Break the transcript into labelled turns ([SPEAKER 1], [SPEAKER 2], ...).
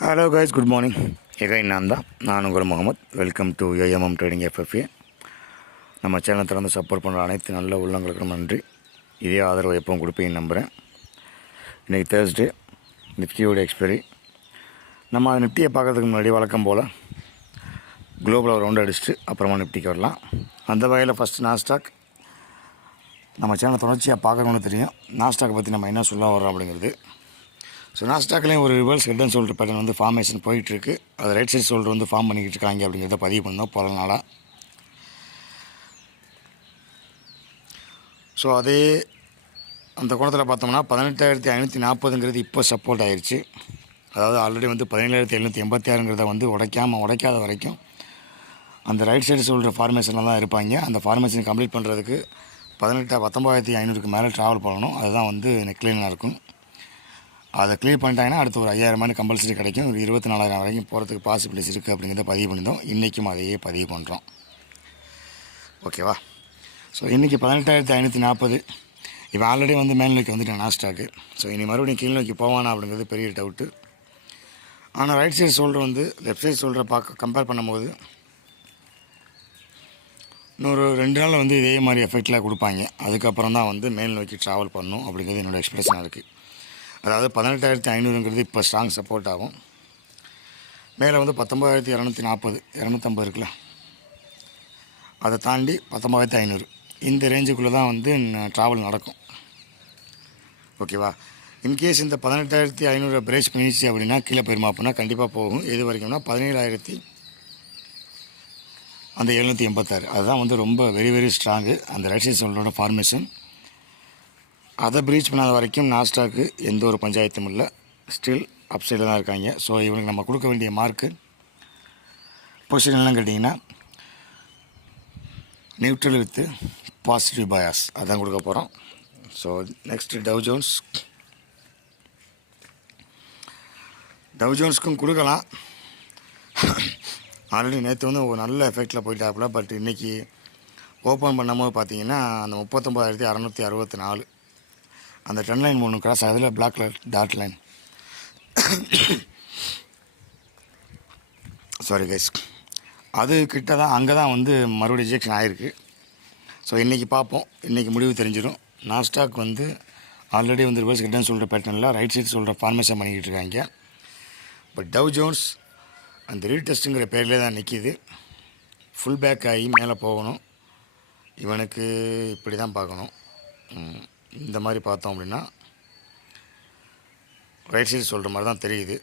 [SPEAKER 1] Hello guys good morning எகை நான் தான் நான் உங்கள் Mohammed. Welcome to AMM trading FFA நம்ம சேனல் திறந்து சப்போர்ட் பண்ணுற அனைத்து நல்ல உள்ளங்களுக்கும் நன்றி. இதே ஆதரவு எப்பவும் கொடுப்பீங்கன்னு நம்புகிறேன் இன்றைக்கி தேர்ஸ்டே நிஃப்டியோட எக்ஸ்பைரி நம்ம நிஃப்டியை பார்க்கறதுக்கு முன்னாடி வழக்கம் போல் குளோபலாக ரவுண்ட் அடிச்சுட்டு அப்புறமா நிஃப்டிக்கு வரலாம். அந்த வகையில் ஃபஸ்ட்டு நாஸ்டாக் நம்ம சேனல் தொடர்ச்சியாக பார்க்கணும்னு தெரியும். நாஸ்டாக்கை பற்றி நம்ம என்ன சொல்ல வரோம் அப்படிங்கிறது. ஸோ நாஸ்டாக்லேயும் ஒரு reverse head and shoulder pattern வந்து ஃபார்மேஷன் போயிட்டுருக்கு. அது ரைட் சைட் ஷோல்டர் வந்து ஃபார்ம் பண்ணிக்கிட்டு இருக்காங்க அப்படிங்கிறத பதிவு பண்ணோம். பல நாளாக ஸோ அதே அந்த கோணத்தில் பார்த்தோம்னா பதினெட்டாயிரத்தி ஐநூற்றி நாற்பதுங்கிறது இப்போ சப்போர்ட் ஆயிடுச்சு அதாவது ஆல்ரெடி வந்து பதினேழாயிரத்தி எழுநூற்றி எண்பத்தி ஆறுங்கிறத வந்து உடைக்காமல் உடைக்காத வரைக்கும் அந்த ரைட் சைடு சொல்கிற ஃபார்மேஷனில் தான் இருப்பாங்க. அந்த ஃபார்மேஷன் கம்ப்ளீட் பண்ணுறதுக்கு பதினெட்டு பத்தொம்பதாயிரத்தி ஐநூறுக்கு மேலே ட்ராவல் பண்ணணும். அதுதான் வந்து நெக்லைனாக இருக்கும். அதை க்ளியர் பண்ணிட்டாங்கன்னா அடுத்து ஒரு ஐயாயிரம் மணி கம்பல்சரி கிடைக்கும். ஒரு இருபத்தி நாலாயிரம் வரைக்கும் போகிறதுக்கு பாசிபிலிட்டிஸ் இருக்குது அப்படிங்கிறத பதிவு பண்ணியிருந்தோம் இன்றைக்கும் அதையே பதிவு பண்ணுறோம் ஓகேவா ஸோ இன்றைக்கி பதினெட்டாயிரத்தி ஐநூற்றி நாற்பது. இப்போ ஆல்ரெடி வந்து மேல் நோக்கி வந்துட்டேன் நாஸ்டாக்கு ஸோ இனி மறுபடியும் கீழ் நோக்கி போவானா அப்படிங்கிறது பெரிய டவுட்டு ஆனால் ரைட் சைடு சோல்டர் வந்து லெஃப்ட் சைடு சோல்டரை பார்க்க கம்பேர் பண்ணும்போது இன்னொரு ரெண்டு நாள் வந்து இதே மாதிரி எஃபெக்டில் கொடுப்பாங்க. அதுக்கப்புறம் தான் வந்து மேல் நோக்கி ட்ராவல் பண்ணணும் அப்படிங்கிறது என்னோடய எக்ஸ்பிரஷனாக இருக்குது அதாவது பதினெட்டாயிரத்தி ஐநூறுங்கிறது இப்போ ஸ்ட்ராங் சப்போர்ட் ஆகும். மேலே வந்து பத்தொம்பதாயிரத்தி இரநூத்தி நாற்பது இரநூத்தம்பது இருக்குல்ல. அதை தாண்டி பத்தொம்பதாயிரத்தி ஐநூறு. இந்த ரேஞ்சுக்குள்ளே தான் வந்து ட்ராவல் நடக்கும். ஓகேவா இன்கேஸ் இந்த பதினெட்டாயிரத்தி ஐநூறு பிரேஸ் பண்ணிச்சு அப்படின்னா கீழே போயிருமா அப்படின்னா கண்டிப்பாக போகும். எது வரைக்கும்னா பதினேழாயிரத்தி அந்த எழுநூற்றி எண்பத்தாறு. அதுதான் வந்து ரொம்ப வெரி வெரி ஸ்ட்ராங்கு அந்த ரைட் சைட் ஃபார்மேஷன் அதை ப்ரீச் பண்ணாத வரைக்கும் நாஸ்டாக்கு எந்த ஒரு பஞ்சாயத்தும் இல்லை. ஸ்டில் அப்சைடில் தான் இருக்காங்க. ஸோ இவனுக்கு நம்ம கொடுக்க வேண்டிய மார்க்கு பொசிஷன்லாம் கேட்டிங்கன்னா நியூட்ரல் வித்து பாசிட்டிவ் பயாஸ் அதான் கொடுக்க போகிறோம் so next Dow Jones Dow ஜோன்ஸ்க்கும் கொடுக்கலாம். ஆல்ரெடி நேற்று வந்து ஒரு நல்ல எஃபெக்டில் போயிட்டாப்புல பட் இன்றைக்கி ஓப்பன் பண்ணும்போது பார்த்தீங்கன்னா அந்த முப்பத்தொம்பதாயிரத்தி அறநூற்றி அறுபத்தி நாலு. அந்த டென் லைன் மூணு cross ஆகுதுல black colour dot line sorry guys அது கிட்ட தான் அங்கே தான் வந்து மறுபடியும் ரிஜெக்ஷன் ஆகிருக்கு ஸோ இன்றைக்கி பார்ப்போம். இன்றைக்கி முடிவு தெரிஞ்சிடும். நாஸ்டாக் வந்து ஆல்ரெடி வந்து ரிவர்ஸ் ரிட்டர்ன் சொல்கிற பேட்டர்னில் ரைட் சைடு சொல்கிற ஃபார்மேஷன் பண்ணிக்கிட்டு இருக்காங்க. பட் டவ் ஜோன்ஸ் அந்த ரீடெஸ்ட்டுங்கிற பேரில் தான் நிற்கிது ஃபுல் பேக் ஆகி மேலே போகணும். இவனுக்கு இப்படி தான் பார்க்கணும். ம், இந்த மாதிரி பார்த்தோம் அப்படின்னா ரைட் சைடு சொல்கிற மாதிரி தான் தெரியுது.